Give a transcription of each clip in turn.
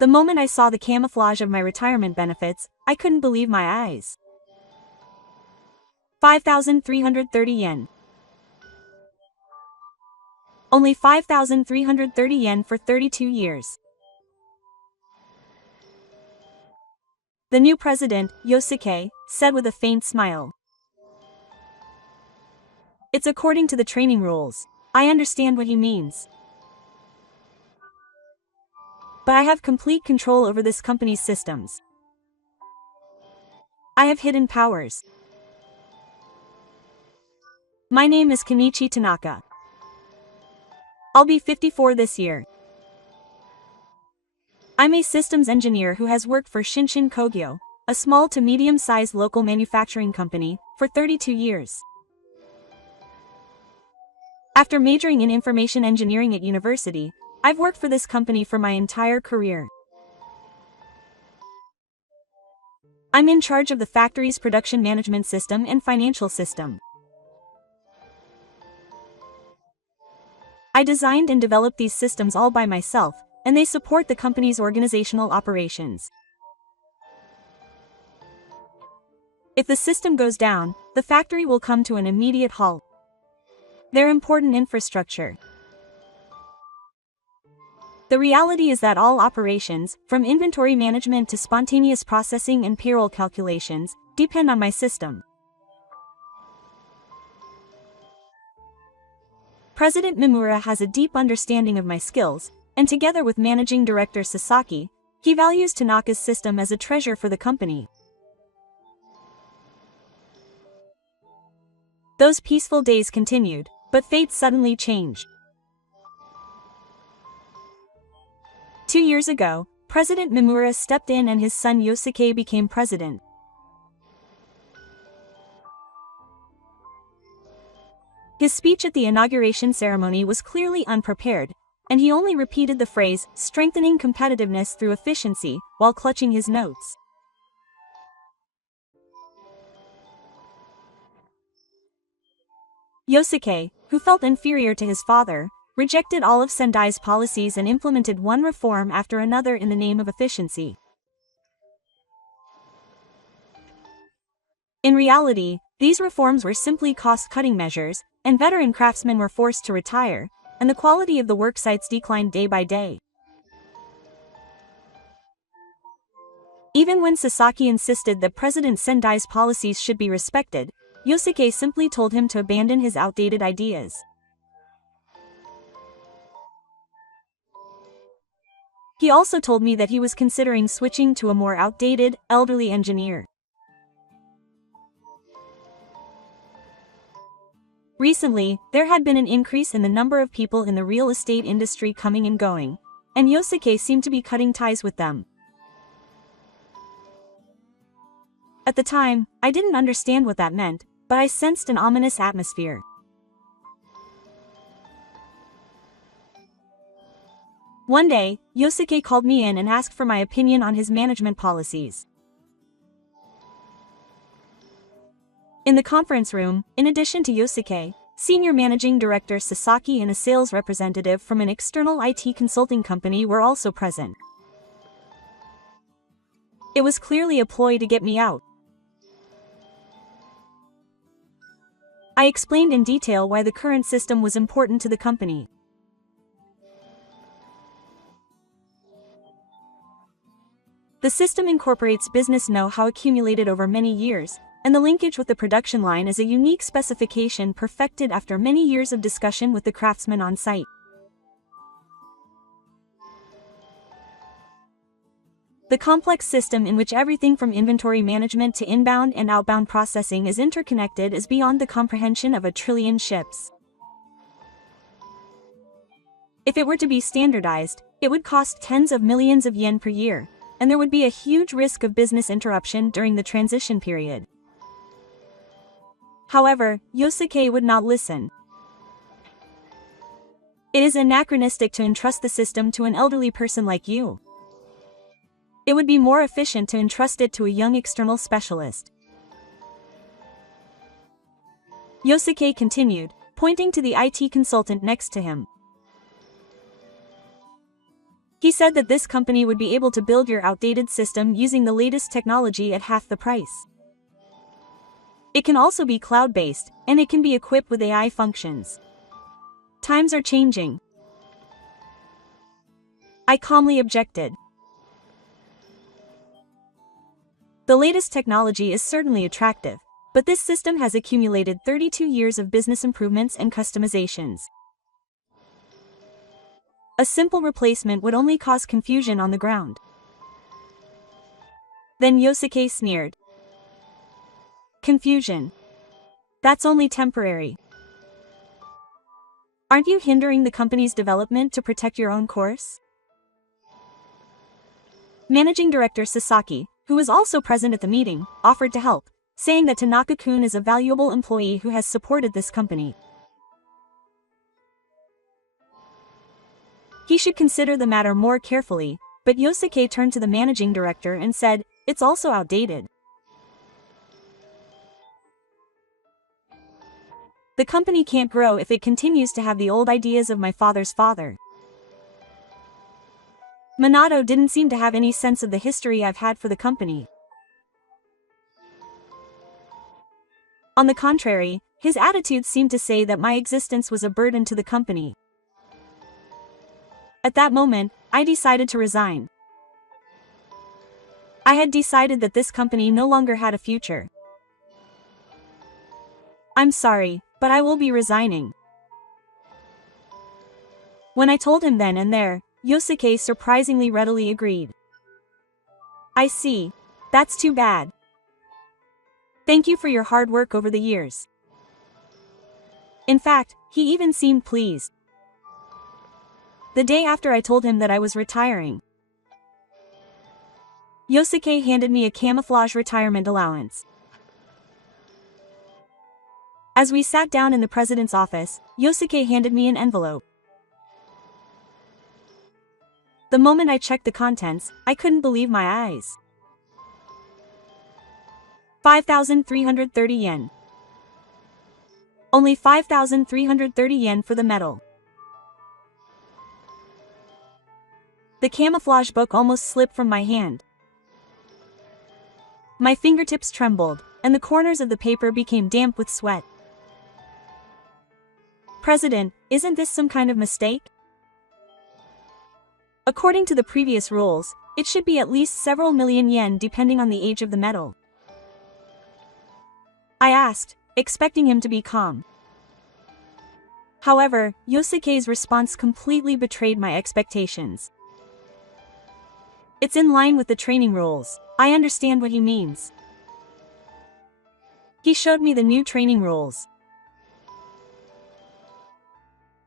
The moment I saw the camouflage of my retirement benefits, I couldn't believe my eyes. 5,330 yen. Only 5,330 yen for 32 years. The new president, Yosuke, said with a faint smile. It's according to the training rules. I understand what he means. But I have complete control over this company's systems. I have hidden powers. My name is Kenichi Tanaka. I'll be 54 this year. I'm a systems engineer who has worked for Shinshin Kogyo, a small to medium-sized local manufacturing company, for 32 years. After majoring in information engineering at university, I've worked for this company for my entire career. I'm in charge of the factory's production management system and financial system. I designed and developed these systems all by myself, and they support the company's organizational operations. If the system goes down, the factory will come to an immediate halt. They're important infrastructure. The reality is that all operations, from inventory management to spontaneous processing and payroll calculations, depend on my system. President Mimura has a deep understanding of my skills, and together with Managing Director Sasaki, he values Tanaka's system as a treasure for the company. Those peaceful days continued, but fate suddenly changed. 2 years ago, President Mimura stepped in and his son Yosuke became president. His speech at the inauguration ceremony was clearly unprepared, and he only repeated the phrase, strengthening competitiveness through efficiency, while clutching his notes. Yosuke, who felt inferior to his father, rejected all of Sendai's policies and implemented one reform after another in the name of efficiency. In reality, these reforms were simply cost-cutting measures, and veteran craftsmen were forced to retire, and the quality of the work sites declined day by day. Even when Sasaki insisted that President Sendai's policies should be respected, Yosuke simply told him to abandon his outdated ideas. He also told me that he was considering switching to a more outdated, elderly engineer. Recently, there had been an increase in the number of people in the real estate industry coming and going, and Yosuke seemed to be cutting ties with them. At the time, I didn't understand what that meant, but I sensed an ominous atmosphere. One day, Yosuke called me in and asked for my opinion on his management policies. In the conference room, in addition to Yosuke, Senior Managing Director Sasaki and a sales representative from an external IT consulting company were also present. It was clearly a ploy to get me out. I explained in detail why the current system was important to the company. The system incorporates business know-how accumulated over many years, and the linkage with the production line is a unique specification perfected after many years of discussion with the craftsmen on site. The complex system in which everything from inventory management to inbound and outbound processing is interconnected is beyond the comprehension of 1 trillion ships. If it were to be standardized, it would cost tens of millions of yen per year, and there would be a huge risk of business interruption during the transition period. However, Yosuke would not listen. It is anachronistic to entrust the system to an elderly person like you. It would be more efficient to entrust it to a young external specialist. Yosuke continued, pointing to the IT consultant next to him. He said that this company would be able to build your outdated system using the latest technology at half the price. It can also be cloud-based, and it can be equipped with AI functions. Times are changing. I calmly objected. The latest technology is certainly attractive, but this system has accumulated 32 years of business improvements and customizations. A simple replacement would only cause confusion on the ground. Then Yosuke sneered. Confusion. That's only temporary. Aren't you hindering the company's development to protect your own course? Managing Director Sasaki, who was also present at the meeting, offered to help, saying that Tanaka-kun is a valuable employee who has supported this company. He should consider the matter more carefully, but Yosuke turned to the managing director and said, "It's also outdated. The company can't grow if it continues to have the old ideas of my father's father." Minato didn't seem to have any sense of the history I've had for the company. On the contrary, his attitude seemed to say that my existence was a burden to the company. At that moment, I decided to resign. I had decided that this company no longer had a future. I'm sorry, but I will be resigning. When I told him then and there, Yosuke surprisingly readily agreed. I see. That's too bad. Thank you for your hard work over the years. In fact, he even seemed pleased. The day after I told him that I was retiring, Yosuke handed me a camouflage retirement allowance. As we sat down in the president's office, Yosuke handed me an envelope. The moment I checked the contents, I couldn't believe my eyes. 5,330 yen. Only 5,330 yen for the medal. The camouflage book almost slipped from my hand. My fingertips trembled, and the corners of the paper became damp with sweat. President, isn't this some kind of mistake? According to the previous rules, it should be at least several million yen depending on the age of the medal. I asked, expecting him to be calm. However, Yosuke's response completely betrayed my expectations. It's in line with the training rules. I understand what he means. He showed me the new training rules.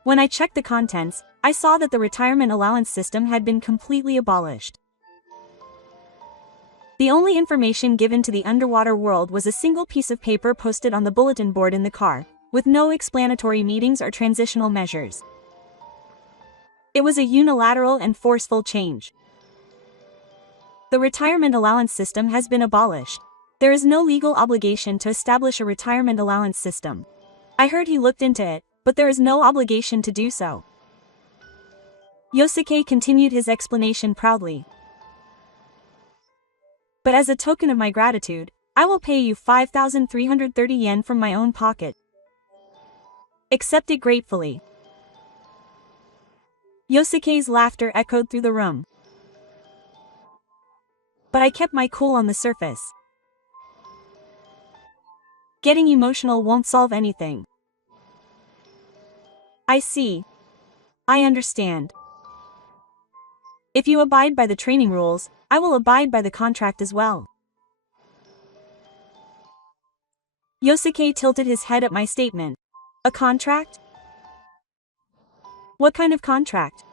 When I checked the contents, I saw that the retirement allowance system had been completely abolished. The only information given to the underwater world was a single piece of paper posted on the bulletin board in the car, with no explanatory meetings or transitional measures. It was a unilateral and forceful change. The retirement allowance system has been abolished. There is no legal obligation to establish a retirement allowance system. I heard he looked into it, but there is no obligation to do so. Yosuke continued his explanation proudly. But as a token of my gratitude, I will pay you 5,330 yen from my own pocket. Accept it gratefully. Yosuke's laughter echoed through the room. But I kept my cool on the surface. Getting emotional won't solve anything. I see. I understand. If you abide by the training rules, I will abide by the contract as well. Yosuke tilted his head at my statement. A contract? What kind of contract?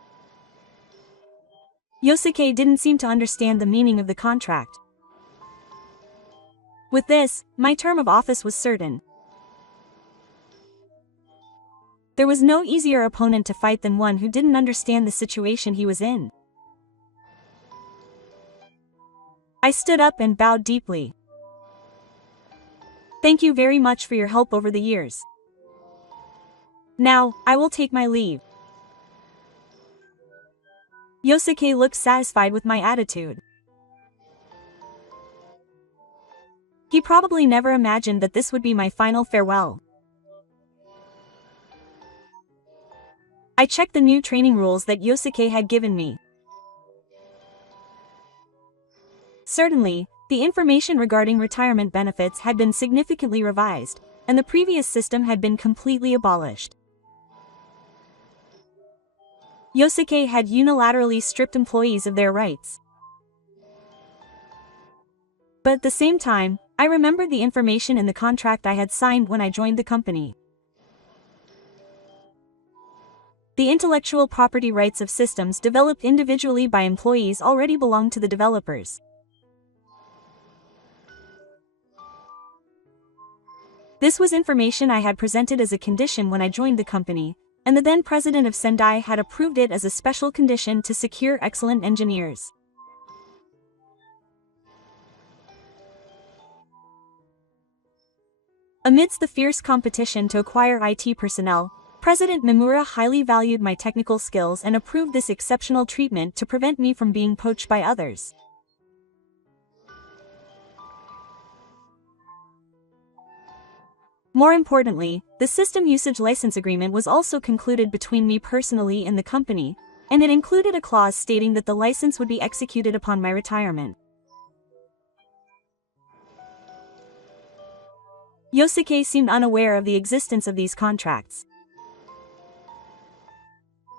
Yosuke didn't seem to understand the meaning of the contract. With this, my term of office was certain. There was no easier opponent to fight than one who didn't understand the situation he was in. I stood up and bowed deeply. Thank you very much for your help over the years. Now, I will take my leave. Yosuke looked satisfied with my attitude. He probably never imagined that this would be my final farewell. I checked the new training rules that Yosuke had given me. Certainly, the information regarding retirement benefits had been significantly revised, and the previous system had been completely abolished. Yosuke had unilaterally stripped employees of their rights. But at the same time, I remembered the information in the contract I had signed when I joined the company. The intellectual property rights of systems developed individually by employees already belonged to the developers. This was information I had presented as a condition when I joined the company, and the then president of Sendai had approved it as a special condition to secure excellent engineers. Amidst the fierce competition to acquire IT personnel, President Mimura highly valued my technical skills and approved this exceptional treatment to prevent me from being poached by others. More importantly, the system usage license agreement was also concluded between me personally and the company, and it included a clause stating that the license would be executed upon my retirement. Yosuke seemed unaware of the existence of these contracts.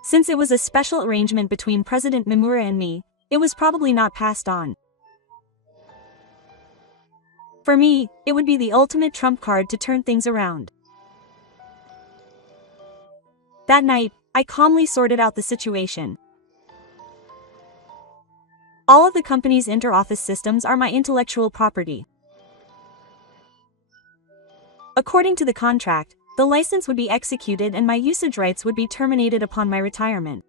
Since it was a special arrangement between President Mimura and me, it was probably not passed on. For me, it would be the ultimate trump card to turn things around. That night, I calmly sorted out the situation. All of the company's inter-office systems are my intellectual property. According to the contract, the license would be executed and my usage rights would be terminated upon my retirement.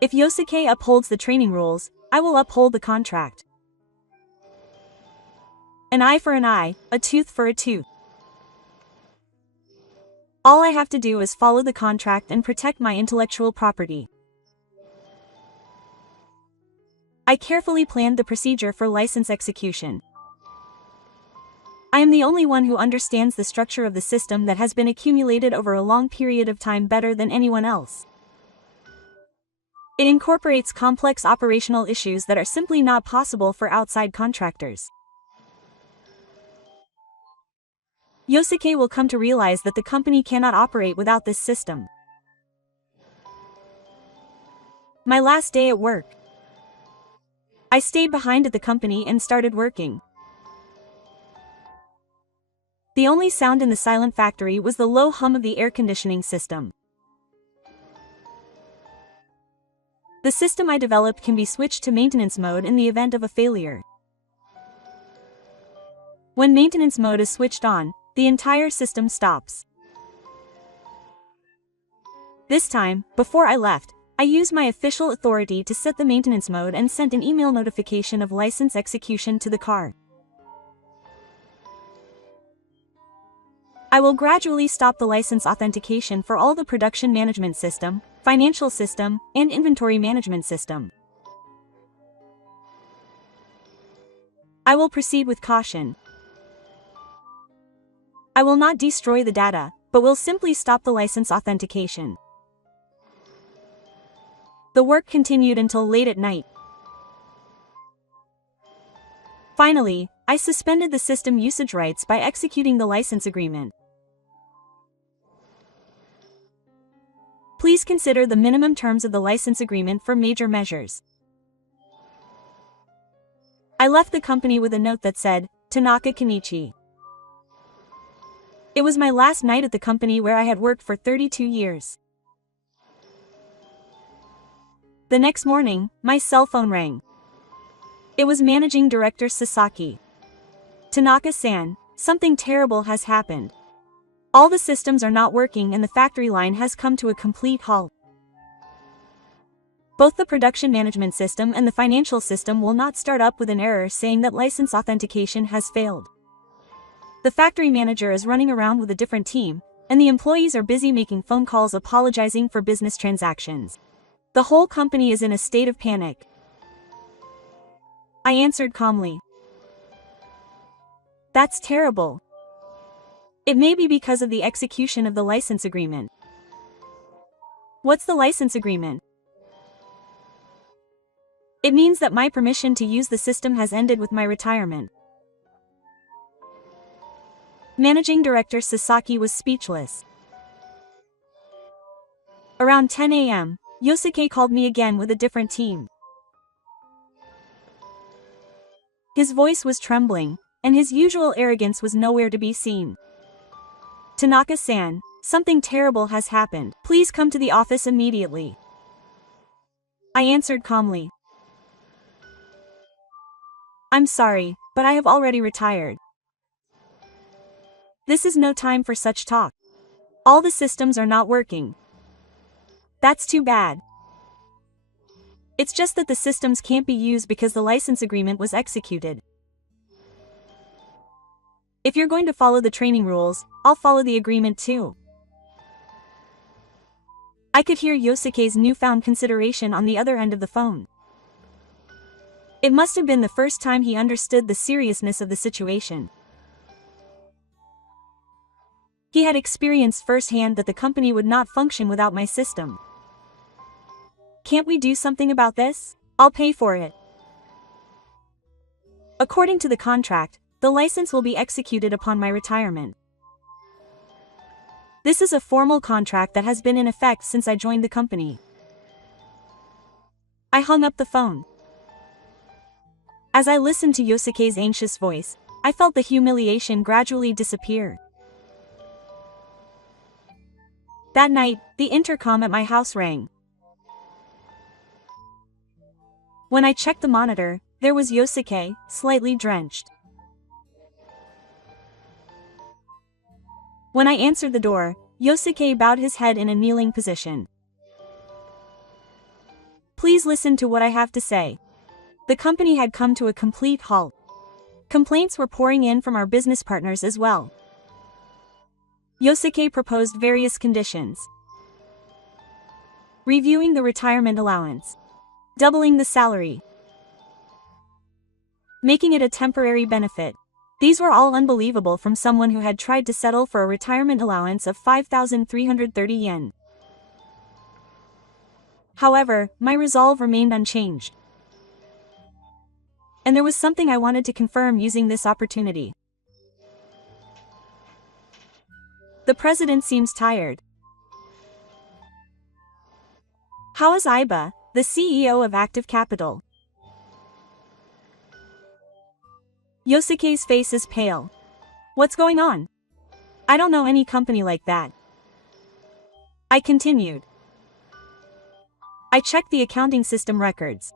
If Yosuke upholds the training rules, I will uphold the contract. An eye for an eye, a tooth for a tooth. All I have to do is follow the contract and protect my intellectual property. I carefully planned the procedure for license execution. I am the only one who understands the structure of the system that has been accumulated over a long period of time better than anyone else. It incorporates complex operational issues that are simply not possible for outside contractors. Yosuke will come to realize that the company cannot operate without this system. My last day at work. I stayed behind at the company and started working. The only sound in the silent factory was the low hum of the air conditioning system. The system I developed can be switched to maintenance mode in the event of a failure. When maintenance mode is switched on, the entire system stops. This time, before I left, I used my official authority to set the maintenance mode and sent an email notification of license execution to the car. I will gradually stop the license authentication for all the production management system, financial system, and inventory management system. I will proceed with caution. I will not destroy the data, but will simply stop the license authentication. The work continued until late at night. Finally, I suspended the system usage rights by executing the license agreement. Please consider the minimum terms of the license agreement for major measures. I left the company with a note that said, Tanaka Kenichi. It was my last night at the company where I had worked for 32 years. The next morning, my cell phone rang. It was Managing Director Sasaki. Tanaka-san, something terrible has happened. All the systems are not working and the factory line has come to a complete halt. Both the production management system and the financial system will not start up with an error saying that license authentication has failed. The factory manager is running around with a different team, and the employees are busy making phone calls apologizing for business transactions. The whole company is in a state of panic. I answered calmly. That's terrible. It may be because of the execution of the license agreement. What's the license agreement? It means that my permission to use the system has ended with my retirement. Managing Director Sasaki was speechless. Around 10 a.m., Yosuke called me again with a different team. His voice was trembling, and his usual arrogance was nowhere to be seen. Tanaka-san, something terrible has happened. Please come to the office immediately. I answered calmly. I'm sorry, but I have already retired. This is no time for such talk. All the systems are not working. That's too bad. It's just that the systems can't be used because the license agreement was executed. If you're going to follow the training rules, I'll follow the agreement too. I could hear Yosuke's newfound consideration on the other end of the phone. It must have been the first time he understood the seriousness of the situation. He had experienced firsthand that the company would not function without my system. Can't we do something about this? I'll pay for it. According to the contract, the license will be executed upon my retirement. This is a formal contract that has been in effect since I joined the company. I hung up the phone. As I listened to Yosuke's anxious voice, I felt the humiliation gradually disappear. That night, the intercom at my house rang. When I checked the monitor, there was Yosuke, slightly drenched. When I answered the door, Yosuke bowed his head in a kneeling position. Please listen to what I have to say. The company had come to a complete halt. Complaints were pouring in from our business partners as well. Yosuke proposed various conditions. Reviewing the retirement allowance. Doubling the salary. Making it a temporary benefit. These were all unbelievable from someone who had tried to settle for a retirement allowance of 5,330 yen. However, my resolve remained unchanged. And there was something I wanted to confirm using this opportunity. The president seems tired. How is Aiba, the CEO of Active Capital? Yosuke's face is pale. What's going on? I don't know any company like that. I continued. I checked the accounting system records.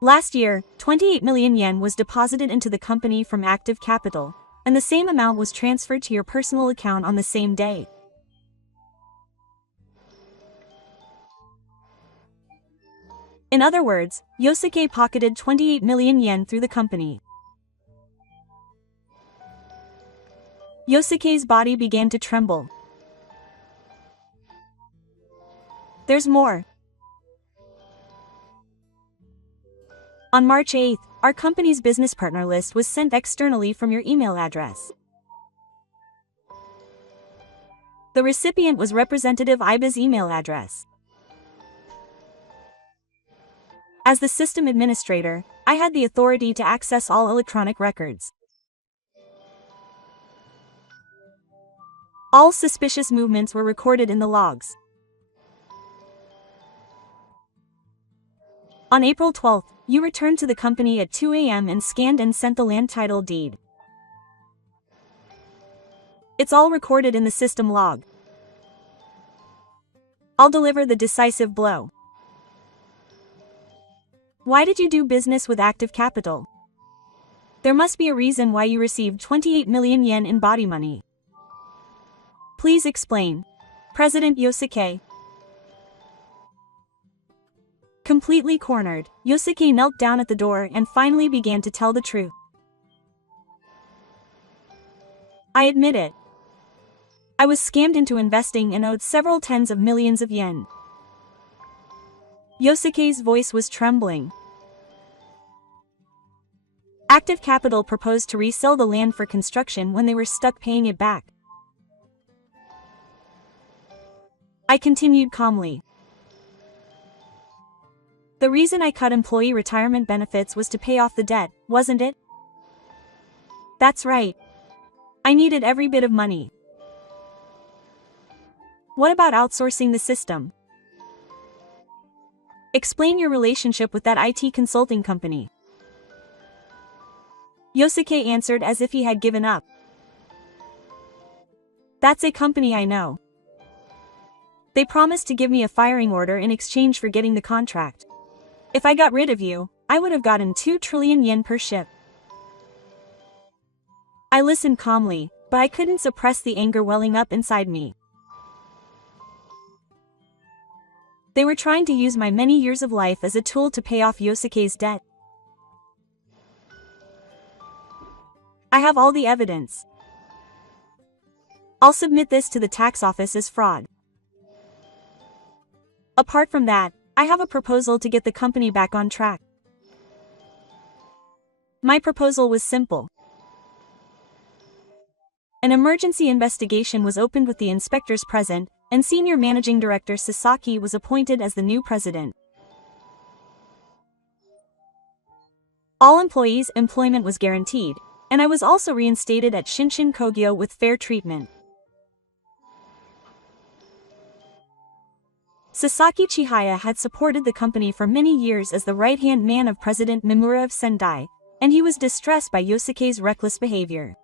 Last year, 28 million yen was deposited into the company from Active Capital, and the same amount was transferred to your personal account on the same day. In other words, Yosuke pocketed 28 million yen through the company. Yosuke's body began to tremble. There's more. On March 8th, our company's business partner list was sent externally from your email address. The recipient was Representative Aiba's email address. As the system administrator, I had the authority to access all electronic records. All suspicious movements were recorded in the logs. On April 12th, you returned to the company at 2 a.m. and scanned and sent the land title deed. It's all recorded in the system log. I'll deliver the decisive blow. Why did you do business with Active Capital? There must be a reason why you received 28 million yen in body money. Please explain. President Yosuke. Completely cornered, Yosuke knelt down at the door and finally began to tell the truth. I admit it. I was scammed into investing and owed several tens of millions of yen. Yosuke's voice was trembling. Active Capital proposed to resell the land for construction when they were stuck paying it back. I continued calmly. The reason I cut employee retirement benefits was to pay off the debt, wasn't it? That's right. I needed every bit of money. What about outsourcing the system? Explain your relationship with that IT consulting company. Yosuke answered as if he had given up. That's a company I know. They promised to give me a firing order in exchange for getting the contract. If I got rid of you, I would have gotten 2 trillion yen per ship. I listened calmly, but I couldn't suppress the anger welling up inside me. They were trying to use my many years of life as a tool to pay off Yosuke's debt. I have all the evidence. I'll submit this to the tax office as fraud. Apart from that, I have a proposal to get the company back on track. My proposal was simple. An emergency investigation was opened with the inspectors present, and Senior Managing Director Sasaki was appointed as the new president. All employees' employment was guaranteed, and I was also reinstated at Shinshin Kogyo with fair treatment. Sasaki Chihaya had supported the company for many years as the right-hand man of President Mimura of Sendai, and he was distressed by Yosuke's reckless behavior.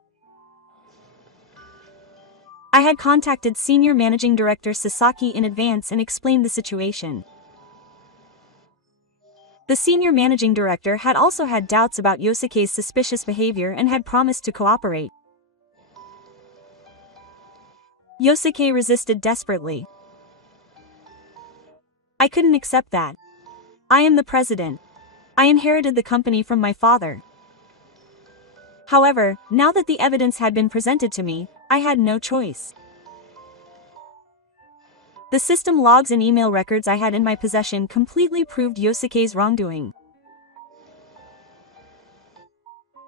I had contacted Senior Managing Director Sasaki in advance and explained the situation. The Senior Managing Director had also had doubts about Yosuke's suspicious behavior and had promised to cooperate. Yosuke resisted desperately. I couldn't accept that. I am the president. I inherited the company from my father. However, now that the evidence had been presented to me, I had no choice. The system logs and email records I had in my possession completely proved Yosuke's wrongdoing.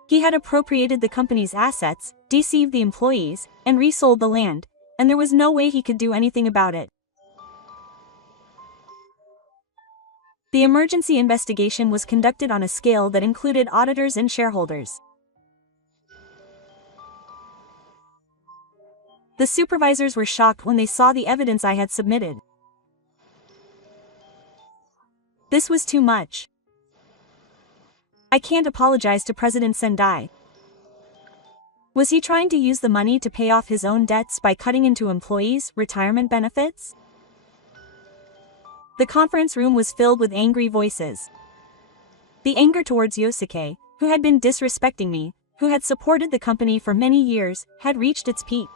He had appropriated the company's assets, deceived the employees, and resold the land, and there was no way he could do anything about it. The emergency investigation was conducted on a scale that included auditors and shareholders. The supervisors were shocked when they saw the evidence I had submitted. This was too much. I can't apologize to President Sendai. Was he trying to use the money to pay off his own debts by cutting into employees' retirement benefits? The conference room was filled with angry voices. The anger towards Yosuke, who had been disrespecting me, who had supported the company for many years, had reached its peak.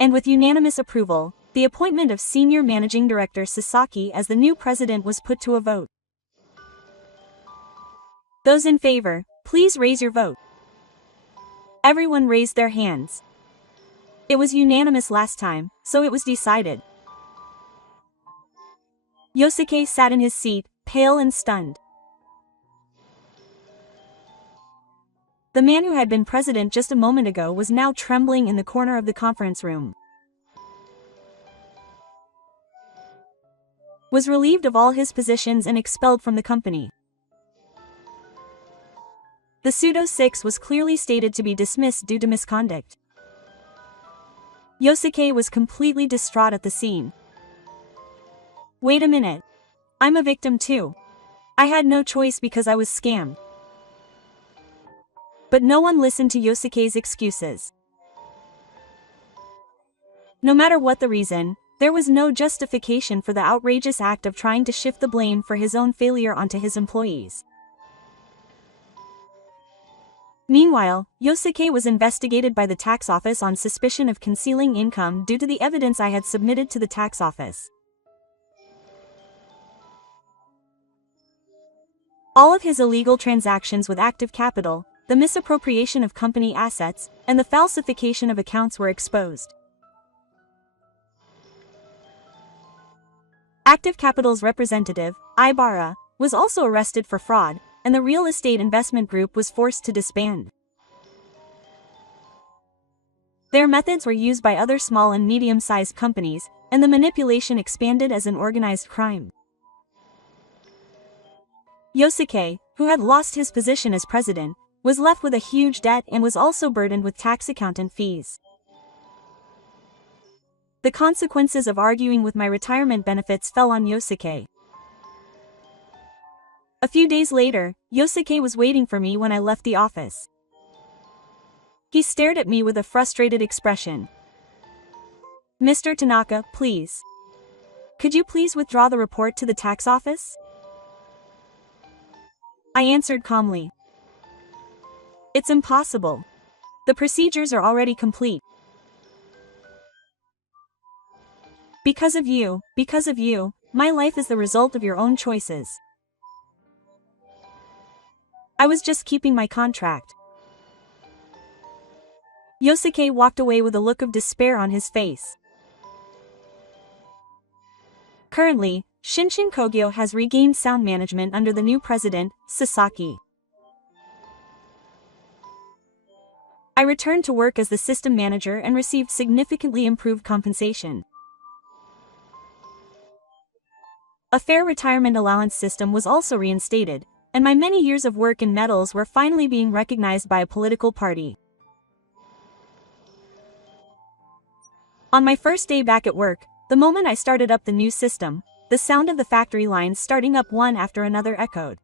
And with unanimous approval, the appointment of Senior Managing Director Sasaki as the new president was put to a vote. Those in favor, please raise your vote. Everyone raised their hands. It was unanimous last time, so it was decided. Yosuke sat in his seat, pale and stunned. The man who had been president just a moment ago was now trembling in the corner of the conference room. Was relieved of all his positions and expelled from the company. The pseudo-6 was clearly stated to be dismissed due to misconduct. Yosuke was completely distraught at the scene. Wait a minute. I'm a victim too. I had no choice because I was scammed. But no one listened to Yosuke's excuses. No matter what the reason, there was no justification for the outrageous act of trying to shift the blame for his own failure onto his employees. Meanwhile, Yosuke was investigated by the tax office on suspicion of concealing income due to the evidence I had submitted to the tax office. All of his illegal transactions with Active Capital, the misappropriation of company assets, and the falsification of accounts were exposed. Active Capital's representative, Ibarra, was also arrested for fraud, and the real estate investment group was forced to disband. Their methods were used by other small and medium-sized companies, and the manipulation expanded as an organized crime. Yosuke, who had lost his position as president, was left with a huge debt and was also burdened with tax accountant fees. The consequences of arguing with my retirement benefits fell on Yosuke. A few days later, Yosuke was waiting for me when I left the office. He stared at me with a frustrated expression. "Mr. Tanaka, please. Could you please withdraw the report to the tax office?" I answered calmly. "It's impossible. The procedures are already complete. Because of you, my life is the result of your own choices. I was just keeping my contract." Yosuke walked away with a look of despair on his face. Currently, Shinshin Kogyo has regained sound management under the new president, Sasaki. I returned to work as the system manager and received significantly improved compensation. A fair retirement allowance system was also reinstated, and my many years of work in metals were finally being recognized by a political party. On my first day back at work, the moment I started up the new system, the sound of the factory lines starting up one after another echoed.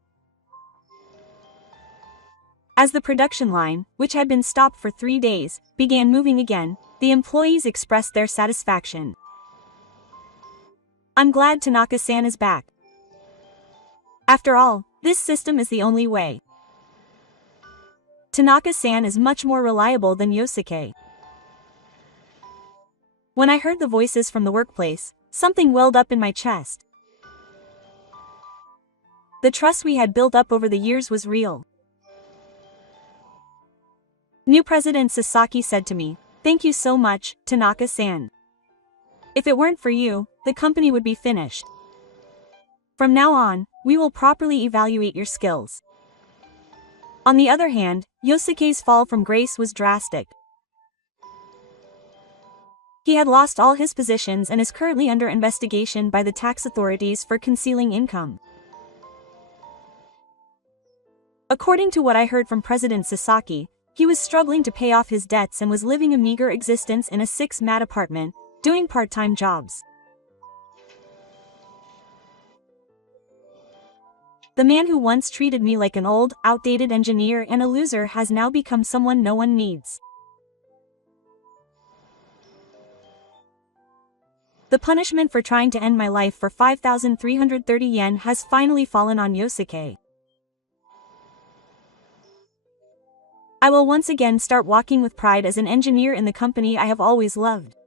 As the production line, which had been stopped for 3 days, began moving again, the employees expressed their satisfaction. "I'm glad Tanaka-san is back. After all, this system is the only way. Tanaka-san is much more reliable than Yosuke." When I heard the voices from the workplace, something welled up in my chest. The trust we had built up over the years was real. New President Sasaki said to me, "Thank you so much, Tanaka-san. If it weren't for you, the company would be finished. From now on, we will properly evaluate your skills." On the other hand, Yosuke's fall from grace was drastic. He had lost all his positions and is currently under investigation by the tax authorities for concealing income. According to what I heard from President Sasaki, he was struggling to pay off his debts and was living a meager existence in a 6-mat apartment, doing part-time jobs. The man who once treated me like an old, outdated engineer and a loser has now become someone no one needs. The punishment for trying to end my life for 5,330 yen has finally fallen on Yosuke. I will once again start walking with pride as an engineer in the company I have always loved.